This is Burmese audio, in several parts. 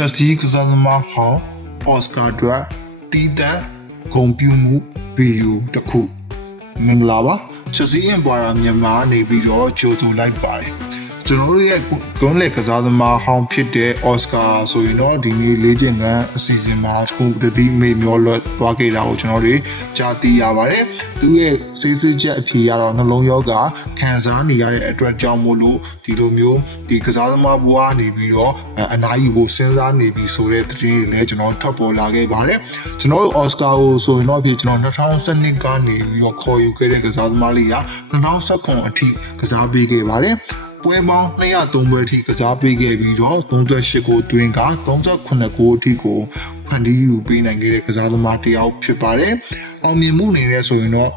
ချက်စီကစားသမားဟောင်းအော်စကာအတွက်တီးတန့်ဂုံပြူမှုဗီဒီယိုတစ်ခုမင်္ဂလာပါချက်စီအင်ပွာရာမြန်မာနေပြီးတော့ကြိုဆိုလိုက်ပါတယ် ကျွန်တော်တို့ရဲ့ဂုံးလက်ကစားသမားဟောင်းဖြစ်တဲ့အော်စကာဆိုရင်တော့ဒီနေ့လေးကျင်ကန်အစီအစဉ်မှာတစ်ခုတတိမေမျောလွတ်သွားခဲ့တာကိုကျွန်တော်တို့ကြားသိရပါတယ်သူရဲ့စိတ်စစ်ချက်အဖြေကတော့နှလုံးရောဂါခံစားနေရတဲ့အတွက်ကြောင့်မို့လို့ဒီလိုမျိုးဒီကစားသမားဘဝနေပြီးတော့အနားယူကိုစဉ်းစားနေပြီဆိုတဲ့သတင်းတွေလည်းကျွန်တော်ထပ်ပေါ်လာခဲ့ပါတယ်ကျွန်တော်တို့အော်စကာကိုဆိုရင်တော့ဖြစ်ကျွန်တော်2012ကနေပြီးတော့ခေါ်ယူခဲ့တဲ့ကစားသမားလေးက2019အထိကစားပေးခဲ့ပါတယ် ပွဲပေါင်း203ပွဲအထိကစားပေးခဲ့ပြီးတော့38ကိုအတွင်းက38ကိုအထိကိုဖန်တီးယူပေးနိုင်ခဲ့တဲ့ကစားသမားတစ်ယောက်ဖြစ်ပါတယ်။အောင်မြင်မှုအနေနဲ့ဆိုရင်တော့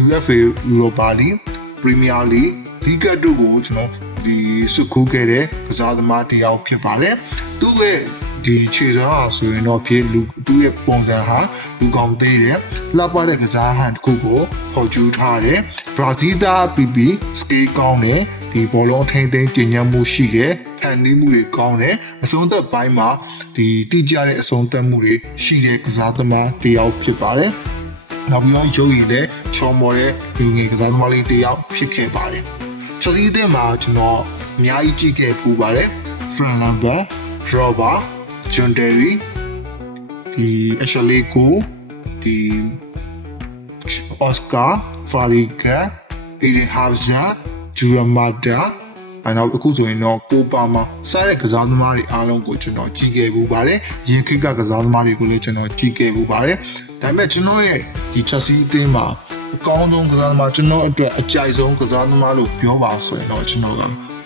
UEFA Europa League Premier League လီဂတ်တို့ကိုကျွန်တော်ဒီစုခိုးခဲ့တဲ့ကစားသမားတစ်ယောက်ဖြစ်ပါတယ်။သူ့ရဲ့ဒီခြေစွမ်းအားဆိုရင်တော့ဖြစ်လူသူ့ရဲ့ပုံစံဟာလူကောင်းသေးတယ်။လှပတဲ့ကစားဟန်တစ်ခုကိုပေါ်ကျူးထားတယ်။ ဘရာဇီးသားပီပီစကေးကောင်းတယ်။ဒီဘောလုံးထိန်းသိမ်းကျဉ်ညံမှုရှိတယ်။ဖန်တီးမှုတွေကောင်းတယ်။အဆုံးသက်ပိုင်းမှာဒီတိကျတဲ့အဆုံးသက်မှုတွေရှိတဲ့ကစားသမားတစ်ယောက်ဖြစ်ပါတယ်။နောက်ပြီးတော့ရုပ်ရည်နဲ့ချော်မော်တဲ့လူငယ်ကစားသမားလေးတစ်ယောက်ဖြစ်ခဲ့ပါတယ်။ချက်စီးတဲ့မှာကျွန်တော်အများကြီးကြည့်ခဲ့ပူပါတယ်။ Fran Lambert, Drogba, John Terry ဒီ Ashley Cole ဒီ Oscar Fariga, Eden Hazard, Juramada အဲ နောက်အခုဆိုရင်တော့ကိုပါမာစားတဲ့ကစားသမားတွေအားလုံးကိုကျွန်တော်ကြည့်ခဲ့ပူပါတယ်။ရင်ခိကကစားသမားတွေကိုလည်းကျွန်တော်ကြည့်ခဲ့ပူပါတယ်။ဒါပေမဲ့ကျွန်တော်ရဲ့ဒီ Chelsea အသင်းမှာအကောင်းဆုံးကစားသမားကျွန်တော်အတွက်အကြိုက်ဆုံးကစားသမားလို့ပြောပါဆိုရင်တော့ကျွန်တော်က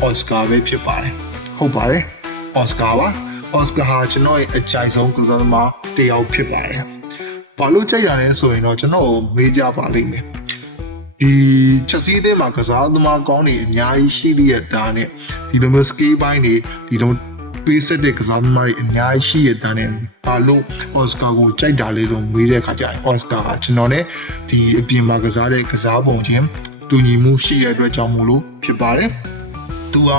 Oscar ပဲဖြစ်ပါတယ်။ဟုတ်ပါတယ်။ Oscar ပါ။ Oscar ဟာကျွန်တော်ရဲ့အကြိုက်ဆုံးကစားသမားတစ်ယောက်ဖြစ်ပါတယ်။ဘာလို့ကြိုက်ရလဲဆိုရင်တော့ကျွန်တော်ကိုမေးကြပါလိမ့်မယ်။ ဒီချက်စီးတဲ့မှာကစားသမားကောင်းတွေအများကြီးရှိတဲ့တာနဲ့ဒီလိုမျိုး skill ပိုင်းတွေဒီလိုပေးဆက်တဲ့ကစားသမားတွေအများကြီးရှိတဲ့တာနဲ့ဘာလို့ Oscar ကိုကြိုက်တာလဲဆိုမေးတဲ့အခါကျရင် Oscar ကကျွန်တော်နဲ့ဒီအပြင်မှာကစားတဲ့ကစားပုံချင်းတူညီမှုရှိတဲ့အတွက်ကြောင့်မို့လို့ဖြစ်ပါတယ်။သူဟာ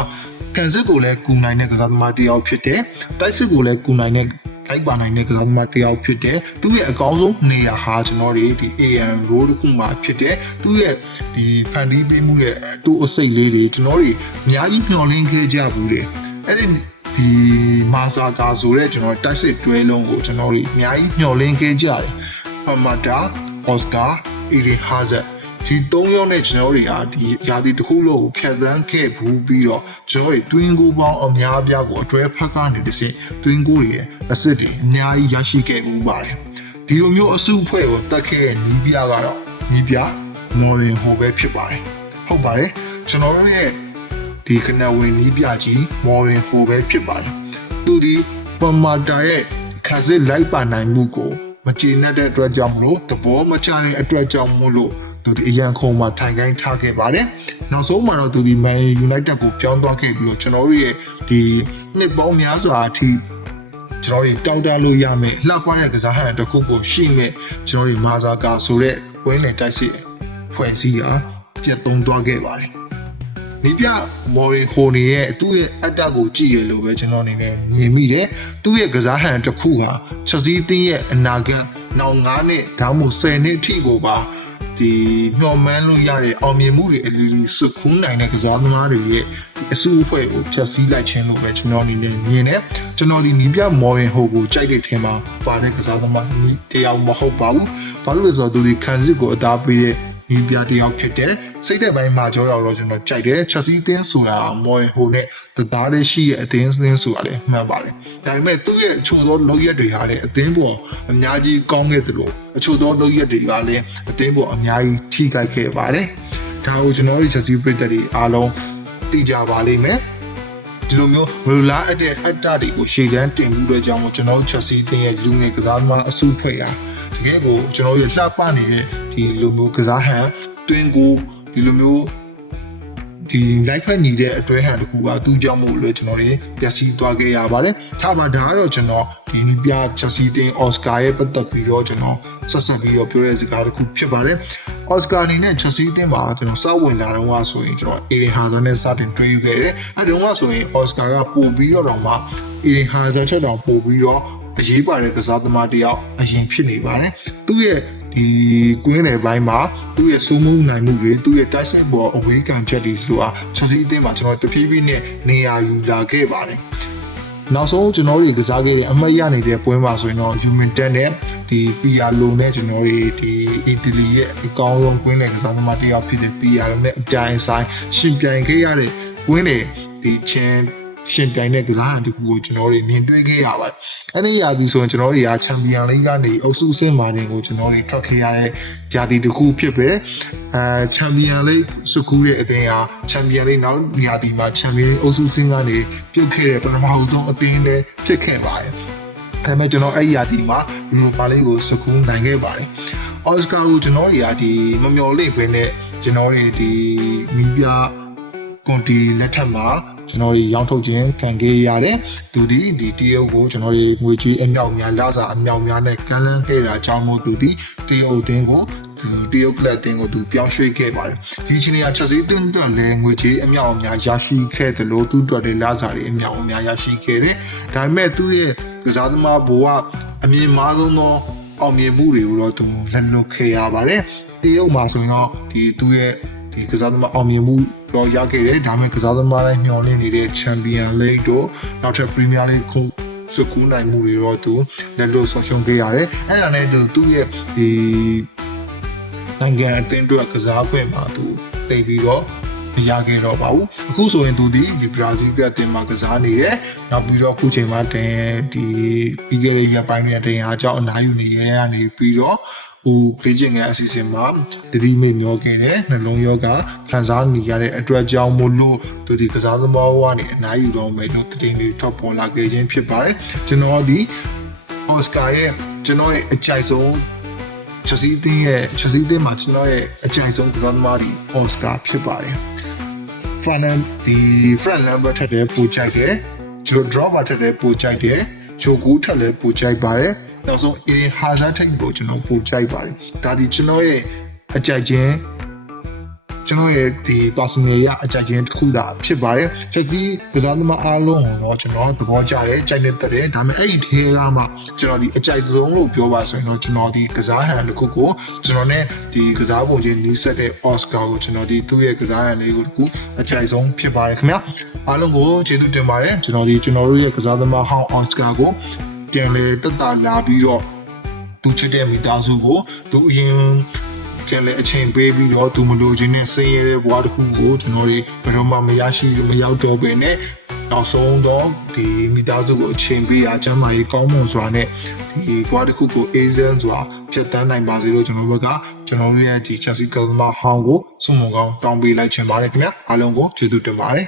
ကန်စစ်ကိုလည်းကူနိုင်တဲ့ကစားသမားတစ်ယောက်ဖြစ်တယ်။တိုက်စစ်ကိုလည်းကူနိုင်တဲ့ လိုက်ပါနိုင်တဲ့ကစားသမားတစ်ယောက်ဖြစ်တယ်။သူ့ရဲ့အကောင်းဆုံးနေရာဟာကျွန်တော်တို့ဒီ AM role တစ်ခုမှာဖြစ်တယ်။သူ့ရဲ့ဒီဖန်တီးပေးမှုရဲ့အတူအစိတ်လေးတွေကျွန်တော်တို့အများကြီးမျှော်လင့်ခဲ့ကြဘူးတယ်။အဲ့ဒီဒီမာစာကာဆိုတဲ့ကျွန်တော်တိုက်စစ်တွဲလုံးကိုကျွန်တော်တို့အများကြီးမျှော်လင့်ခဲ့ကြတယ်။ပမာတာအော်စကာအီရီဟာဇက် ဒီ၃ယောက်နဲ့ကျွန်တော်တွေဟာဒီယာတီတစ်ခုလုံးကိုဖြတ်သန်းခဲ့ဘူးပြီးတော့ကျွန်တော်တွေတွင်းကိုပေါင်းအများအပြားကိုအတွဲဖက်ကနေတစ်ဆင့်တွင်းကိုတွေရဲ့အစ်စ်တွေအများကြီးရရှိခဲ့ဘူးပါတယ်ဒီလိုမျိုးအစုအဖွဲ့ကိုတတ်ခဲ့တဲ့နီးပြကတော့နီးပြမော်ရင်ဟိုပဲဖြစ်ပါတယ်ဟုတ်ပါတယ်ကျွန်တော်တို့ရဲ့ဒီခဏဝင်နီးပြကြီးမော်ရင်ဟိုပဲဖြစ်ပါတယ်သူဒီပမာတာရဲ့ခါစစ်လိုက်ပါနိုင်မှုကိုမကျေနပ်တဲ့အတွက်ကြောင့်မလို့သဘောမကျတဲ့အတွက်ကြောင့်မို့လို့ သူဒီအရန်ခုံမှာထိုင်ခိုင်းထားခဲ့ပါတယ်။နောက်ဆုံးမှာတော့သူဒီ Man United ကိုပြောင်းသွားခဲ့ပြီးတော့ကျွန်တော်တို့ရဲ့ဒီနှစ်ပေါင်းများစွာအထိကျွန်တော်တို့တောင်းတလို့ရမယ်လှပတဲ့ကစားဟန်တစ်ခုကိုရှိမဲ့ကျွန်တော်တို့မာဇာကာဆိုတဲ့ဝင်းလင်တိုက်စစ်ဖွဲ့စည်းရာပြတ်သုံးသွားခဲ့ပါတယ်။ဒီပြမော်ရီဟိုနီရဲ့သူ့ရဲ့အတ္တကိုကြည့်ရလို့ပဲကျွန်တော်အနေနဲ့မြင်မိတယ်။သူ့ရဲ့ကစားဟန်တစ်ခုဟာချက်စီးတင်းရဲ့အနာဂတ်နောက်9နှစ်ဒါမှမဟုတ်10နှစ်အထိကိုပါ ဒီမျှော်မှန်းလို့ရတဲ့အောင်မြင်မှုတွေအလီလီစုခုနိုင်တဲ့ကစားသမားတွေရဲ့အစုအဖွဲ့ကိုဖျက်ဆီးလိုက်ခြင်းလို့ပဲကျွန်တော်အနေနဲ့မြင်တယ်ကျွန်တော်ဒီနီးပြမော်ရင်ဟိုကိုကြိုက်တဲ့ထင်မှာပါတဲ့ကစားသမားတရားမဟုတ်ပါဘူးဘာလို့လဲဆိုတော့သူဒီခံစစ်ကိုအသားပေးတဲ့နီးပြတယောက်ဖြစ်တယ် စိတ်သက်ပိုင်းမှာကြောတော့ကျွန်တော်ကြိုက်တယ်ချက်စီးတင်းဆိုတာမော်ရင်ဟိုနဲ့တသားလေးရှိရဲ့အသင်းသင်းဆိုတာလည်းမှန်ပါတယ်ဒါပေမဲ့သူ့ရဲ့အချို့သောလုပ်ရက်တွေဟာလည်းအသင်းပေါ်အများကြီးကောင်းခဲ့သလိုအချို့သောလုပ်ရက်တွေကလည်းအသင်းပေါ်အများကြီးထိခိုက်ခဲ့ပါတယ်ဒါကိုကျွန်တော်တို့ချက်စီးပရိသတ်တွေအားလုံးသိကြပါလိမ့်မယ်ဒီလိုမျိုးမလူလားအပ်တဲ့အတ္တတွေကိုရှေ့တန်းတင်မှုတွေကြောင့်ကျွန်တော်ချက်စီးတင်ရဲ့လူငယ်ကစားသမားအစုဖွဲ့ရာတကယ်ကိုကျွန်တော်ရဲ့လှပနေတဲ့ဒီလိုမျိုးကစားဟန်တွင်းကို ဒီလိုမျိုးဒီလိုက်ဖက်နေတဲ့အတွဲဟန်တစ်ခုကသူ့ကြောင့်မို့လို့ကျွန်တော်တွေပျက်စီးသွားခဲ့ရပါတယ်။ထားပါဒါကတော့ကျွန်တော်ဒီနည်းပြချက်စီတင်အော်စကာရဲ့ပတ်သက်ပြီးတော့ကျွန်တော်ဆက်ဆက်ပြီးတော့ပြောတဲ့စကားတစ်ခုဖြစ်ပါတယ်။အော်စကာအနေနဲ့ချက်စီတင်မှာကျွန်တော်စဝင်လာတော့ဆိုရင်ကျွန်တော်အေရင်ဟာဇာနဲ့စတင်တွေ့ယူခဲ့တယ်။အဲတုန်းကဆိုရင်အော်စကာကပို့ပြီးတော့တော့မှအေရင်ဟာဇာချက်တော့ပို့ပြီးတော့အရေးပါတဲ့ကစားသမားတစ်ယောက်အရင်ဖြစ်နေပါတယ်။သူ့ရဲ့ ဒီကွင်းနယ်ပိုင်းမှာသူ့ရဲ့စိုးမိုးနိုင်မှုတွေသူ့ရဲ့တိုက်စစ်ပေါ်အဝေးကန်ချက်တွေဆိုတာချက်စီအသင်းမှာကျွန်တော်တဖြည်းဖြည်းနဲ့နေရာယူလာခဲ့ပါတယ်နောက်ဆုံးကျွန်တော်တို့ကစားခဲ့တဲ့အမှတ်ရနေတဲ့ပွဲမှာဆိုရင်တော့ Human Ten နဲ့ဒီ PR လိုနဲ့ကျွန်တော်တို့ဒီ Italy ရဲ့အကောင်းဆုံးကွင်းနယ်ကစားသမားတစ်ယောက်ဖြစ်တဲ့ PR နဲ့အတိုင်းဆိုင်ရှင်ပြိုင်ခဲ့ရတဲ့ကွင်းနယ်ဒီချင်း ရှင်ပြိုင်တဲ့ကစားဟန်တစ်ခုကိုကျွန်တော်တို့မြင်တွေ့ခဲ့ရပါတယ်။အဲဒီရာသီဆိုရင်ကျွန်တော်တို့ရာချန်ပီယံလိဂ်ကနေအုပ်စုဆင့်မာတင်ကိုကျွန်တော်တို့ထွက်ခဲ့ရတဲ့ရာသီတစ်ခုဖြစ်ပဲ။အဲချန်ပီယံလိဂ်စုကူးတဲ့အသင်းဟာချန်ပီယံလိဂ်နောက်ရာသီမှာချန်ပီယံအုပ်စုဆင့်ကနေပြုတ်ခဲ့တဲ့ပထမဆုံးအသင်းလည်းဖြစ်ခဲ့ပါတယ်။ဒါပေမဲ့ကျွန်တော်အဲ့ဒီရာသီမှာယူရိုပါလိဂ်ကိုစကူးနိုင်ခဲ့ပါတယ်။အော်စကာကိုကျွန်တော်တွေကဒီမမျော်လင့်ဘဲနဲ့ကျွန်တော်တွေဒီမီဒီယာကွန်တီလက်ထက်မှာ ကျွန်တော်တွေရောင်းထုတ်ခြင်းခံခဲ့ရတယ်။သူဒီဒီတရုတ်ကိုကျွန်တော်တွေငွေကြီးအမြောက်များလာစာအမြောက်များနဲ့ကမ်းလှမ်းခဲ့တာကြောင့်မို့သူဒီတရုတ်တင်းကိုသူတရုတ်ကလပ်တင်းကိုသူပြောင်းရွှေ့ခဲ့ပါတယ်။ဒီချင်းကချက်စီတင်းအတွက်လည်းငွေကြီးအမြောက်အများရရှိခဲ့တယ်လို့သူ့အတွက်လည်းလာစာတွေအမြောက်အများရရှိခဲ့တယ်။ဒါပေမဲ့သူ့ရဲ့ကစားသမားဘိုးကအမြင်မားဆုံးသောအောင်မြင်မှုတွေကိုတော့သူလက်လွတ်ခဲ့ရပါတယ်။တရုတ်မှာဆိုရင်တော့ဒီသူ့ရဲ့ ဒီကစားသမားအောင်မြင်မှုတော့ရခဲ့တယ်ဒါပေမဲ့ကစားသမားတိုင်းမျှော်လင့်နေတဲ့ Champion League တို့နောက်ထပ် Premier League ခုစကူးနိုင်မှုတွေတော့သူလက်လို့ဆုံးရှုံးခဲ့ရတယ်အဲ့ဒါနဲ့သူသူ့ရဲ့ဒီနိုင်ငံအသင်းအတွက်ကစားခွင့်မှာသူတိတ်ပြီးတော့မရခဲ့တော့ပါဘူးအခုဆိုရင်သူဒီဒီဘရာဇီးကအသင်းမှာကစားနေတယ်နောက်ပြီးတော့အခုချိန်မှာတင်ဒီပြီးခဲ့တဲ့ရက်ပိုင်းတွေတင်အားကြောင့်အနားယူနေရရနေပြီးတော့ ဟိုဖေးကျင်ငယ်အစီအစဉ်မှာတတိမိမျောခဲ့တဲ့နှလုံးရောဂါခံစားနေရတဲ့အတွက်ကြောင့်မို့လို့သူဒီကစားသမားကနေအနားယူတော့မယ်လို့တည်င်းတွေထောက်ပေါ်လာခဲ့ခြင်းဖြစ်ပါတယ်ကျွန်တော်ဒီအော်စကာရဲ့ကျွန်တော်ရဲ့အကြိုက်ဆုံးချက်စီးတင်းရဲ့ချက်စီးတင်းမှာကျွန်တော်ရဲ့အကြိုက်ဆုံးကစားသမားဒီအော်စကာဖြစ်ပါတယ် final ဒီ front number ထက်တဲ့ပူကြိုက်တယ်ဂျို dropper ထက်တဲ့ပူကြိုက်တယ်ဂျိုကူးထက်လည်းပူကြိုက်ပါတယ် နောက်ဆုံး A Hazard ထက်ကိုကျွန်တော်ပူကြိုက်ပါတယ်ဒါဒီကျွန်တော်ရဲ့အကြိုက်ခြင်းကျွန်တော်ရဲ့ဒီ personal ရအကြိုက်ခြင်းတစ်ခုသာဖြစ်ပါတယ်ချက်ကြီးကစားသမားအားလုံးကိုတော့ကျွန်တော်သဘောကျတယ်ကြိုက်နေတယ်ဒါပေမဲ့အဲ့ဒီထဲကမှကျွန်တော်ဒီအကြိုက်ဆုံးလို့ပြောပါဆိုရင်တော့ကျွန်တော်ဒီကစားဟန်တစ်ခုကိုကျွန်တော် ਨੇ ဒီကစားပုံချင်းနီးစပ်တဲ့ Oscar ကိုကျွန်တော်ဒီသူ့ရဲ့ကစားဟန်လေးကိုတစ်ခုအကြိုက်ဆုံးဖြစ်ပါတယ်ခင်ဗျာအားလုံးကိုကျေးဇူးတင်ပါတယ်ကျွန်တော်ဒီကျွန်တော်တို့ရဲ့ကစားသမားဟောင်း Oscar ကို ပြန်လေတက်တာလာပြီးတော့သူချစ်တဲ့မိသားစုကိုသူအရင်ပြန်လေအချိန်ပေးပြီးတော့သူမလိုချင်တဲ့စိတ်ရတဲ့ဘဝတစ်ခုကိုကျွန်တော်တို့ဘယ်တော့မှမရရှိမရောက်တော့ဘဲနဲ့နောက်ဆုံးတော့ဒီမိသားစုကိုအချိန်ပေးအားကျမ်းမာရေးကောင်းမွန်စွာနဲ့ဒီဘဝတစ်ခုကိုအေးစမ်းစွာဖြတ်တန်းနိုင်ပါစေလို့ကျွန်တော်တို့ကကျွန်တော်တို့ရဲ့ဒီ Chelsea ကလမဟောင်းကိုစုံမကောင်းတောင်းပေးလိုက်ချင်ပါတယ်ခင်ဗျာအားလုံးကိုကျေးဇူးတင်ပါတယ်